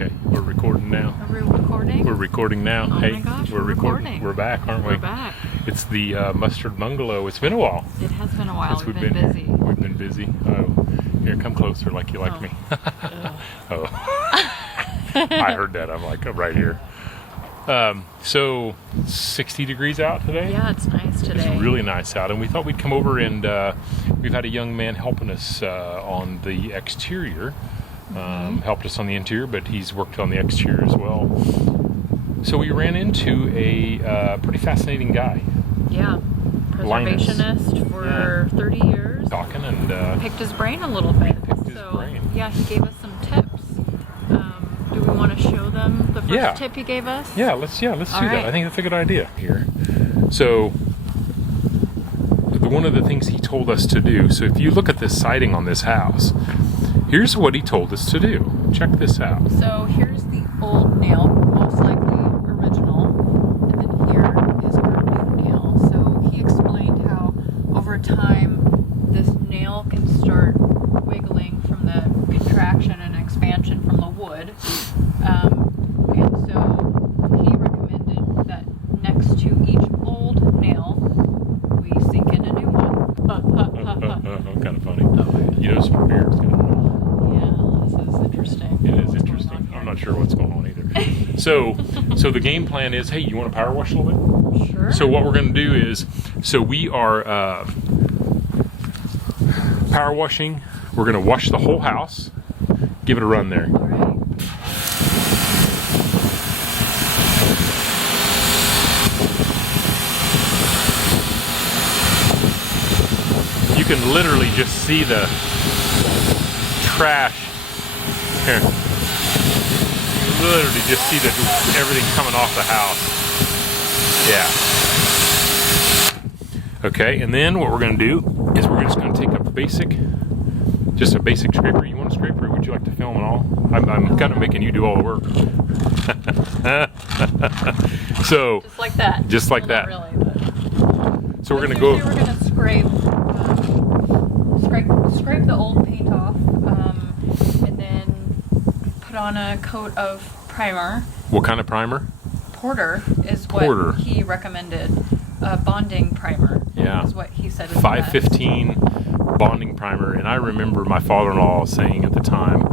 Okay, we're recording now. Are we recording? We're recording now. Oh Hey, my gosh, we're recording. We're back, aren't we? We're back. It's the Mustard Bungalow. It's been a while. It has been a while. Since We've been busy. We've been busy. Oh, here, come closer like you like me. Oh. I heard that. I'm like, right here. So 60 degrees out today? Yeah, it's nice today. It's really nice out, and we thought we'd come over and we've had a young man helping us on the exterior. Helped us on the interior, but he's worked on the exterior as well. So we ran into a pretty fascinating guy. Yeah, preservationist for 30 years. Talking and picked his brain a little bit. Picked his brain. Yeah, he gave us some tips. Do we want to show them the first tip he gave us? Yeah, let's do that. I think that's a good idea here. So one of the things he told us to do. So if you look at this siding on this house, here's what he told us to do. Check this out. So here's the old nail, most likely original, and then here is our new nail. So he explained how over time this nail can start wiggling from the contraction and expansion from the wood. And so he recommended that next to each old nail, we sink in a new one. Kind of funny. You know, some beard's kind of funny. This is interesting. It is interesting. I'm not sure what's going on either. So the game plan is, hey, you want to power wash a little bit? Sure. So what we're going to do is, so we are power washing. We're going to wash the whole house. Give it a run there. All right. You can literally just see the trash. Here. You literally just see everything coming off the house. Yeah. Okay, and then what we're going to do is we're just going to take a basic scraper. You want a scraper, or would you like to film it all? I'm kind of making you do all the work. So just like that. Just like that. Not really, but so we're going to go. We're going to scrape the old paint off, and then put on a coat of primer. What kind of primer? Porter is what he recommended. Bonding primer. Yeah. Is what he said. 515 bonding primer, and I remember my father-in-law saying at the time,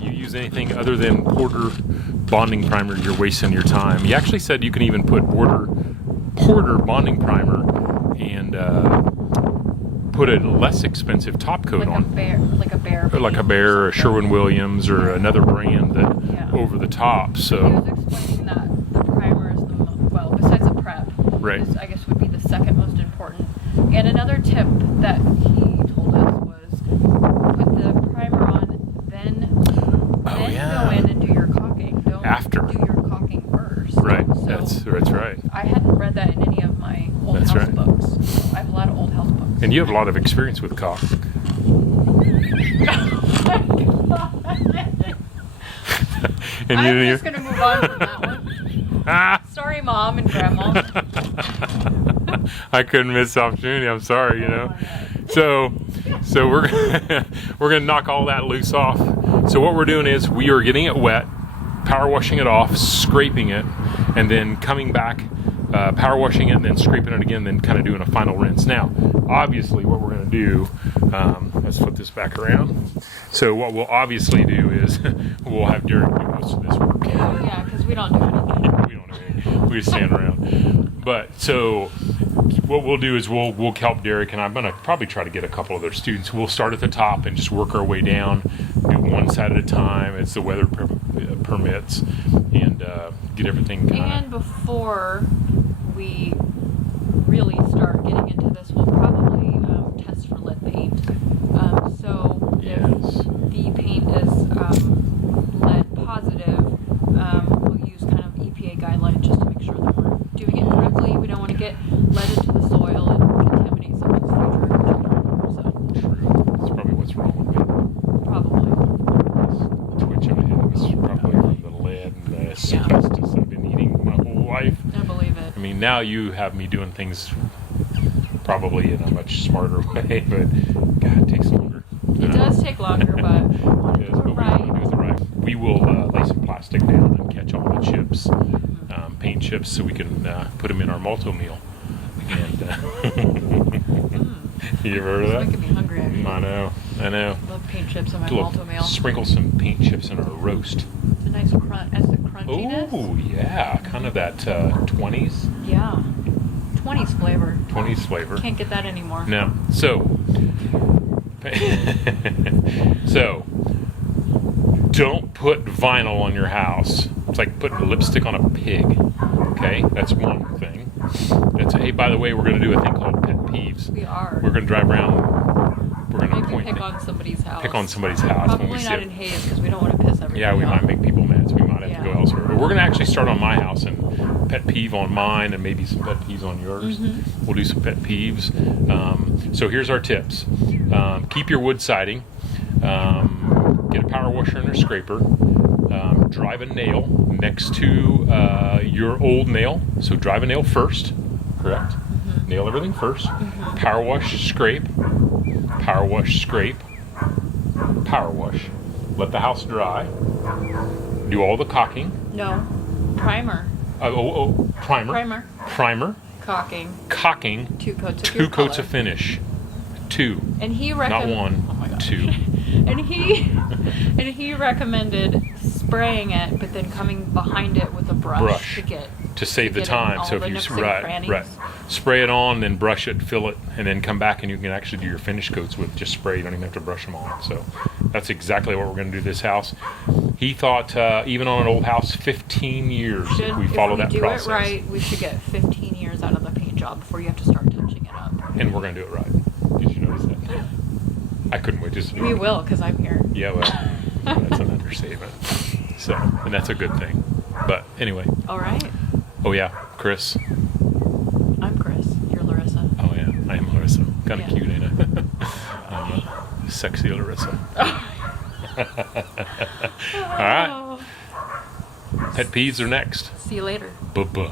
you use anything other than Porter bonding primer, you're wasting your time. He actually said you can even put Porter bonding primer and put a less expensive top coat like on. Like a Bear, or a Sherwin-Williams, or another brand that over the top. So he was explaining that the primer is besides the prep, right. I guess would be the second most important. And another tip that he told us was put the primer on, then go in and do your caulking. Don't do your caulking first. Right. So That's right. I hadn't read that in any of my old house books. So I have a lot of old house books. And you have a lot of experience with caulk. And I'm just going to move on from that one. Sorry, Mom and Grandma. I couldn't miss the opportunity. I'm sorry, you know. So we're gonna knock all that loose off. So what we're doing is we are getting it wet, power washing it off, scraping it, and then coming back, power washing it, and then scraping it again, then kind of doing a final rinse. Now, obviously, what we're gonna do, let's flip this back around. So what we'll obviously do is we'll have Derek do most of this work. Yeah, because we don't do anything. We don't do anything. We just stand around. But so what we'll do is we'll help Derek, and I'm going to probably try to get a couple of their students. We'll start at the top and just work our way down, do one side at a time as the weather permits, and get everything kind of. And before we really start getting into this, we'll probably test for lead paint. So if the paint is lead positive, we'll use kind of EPA guidelines just to make sure that we're doing it correctly. We don't want to get lead into the soil and contaminate someone's future children. So true. That's probably what's wrong with me. Probably. This twitch I had was probably from the lead and the asbestos I've been eating my whole life. I believe it. I mean, now you have me doing things probably in a much smarter way, but God, it takes longer. It does take longer, but we want to do it right. we will lay some plastic down and catch all the chips, paint chips, so we can put them in our malto meal. And you ever heard of that? It's making me hungry, actually. I know. Love paint chips on my malto meal. Sprinkle some paint chips in our roast. It's a nice crunch. That's the crunchiness. Oh yeah, kind of that 20s. Yeah. 20s flavor. 20s flavor. Can't get that anymore. No. So don't put vinyl on your house. It's like putting lipstick on a pig. Okay, that's one thing. Hey, by the way, we're going to do a thing called pet peeves. We are. We're going to drive around. We're going to Maybe point. pick on somebody's house. Pick on somebody's house when we Probably see not it. in Hayes because we don't want to piss everybody Yeah, we off. might make people mad, so we might have to go Yeah. elsewhere. But we're going to actually start on my house and pet peeve on mine, and maybe some pet peeves on yours. We'll do some pet peeves. So here's our tips. Keep your wood siding. Get a power washer and a scraper. Drive a nail next to your old nail. So drive a nail first, correct? Nail everything first. Power wash, scrape. Power wash, scrape. Power wash. Let the house dry. Do all the caulking. No. Primer. Primer. Primer. Caulking. Caulking. 2 coats of Two your coats color. of finish. 2. And he Not recommended. 1. Oh my gosh. 2. And he recommended spraying it, but then coming behind it with a brush. To save the get time. all So the if you nooks and right, crannies. spray it on, then brush it, fill it, and then come back and you can actually do your finish coats with just spray. You don't even have to brush them on. So that's exactly what we're going to do this house. He thought even on an old house, 15 years if we follow that process. If we do it right, we should get 15 years out of the paint job before you have to start touching it up. And we're going to do it right. Did you notice that? I couldn't wait just to do We it. will, because I'm here. Yeah, well, that's an understatement. So, and that's a good thing. But anyway. All right. Oh yeah, Chris. I'm Chris. You're Larissa. Oh yeah, I am Larissa. Kind of Yeah. cute, ain't I? I'm a sexy Larissa. All right. Pet peeves are next. See you later. Bye-bye.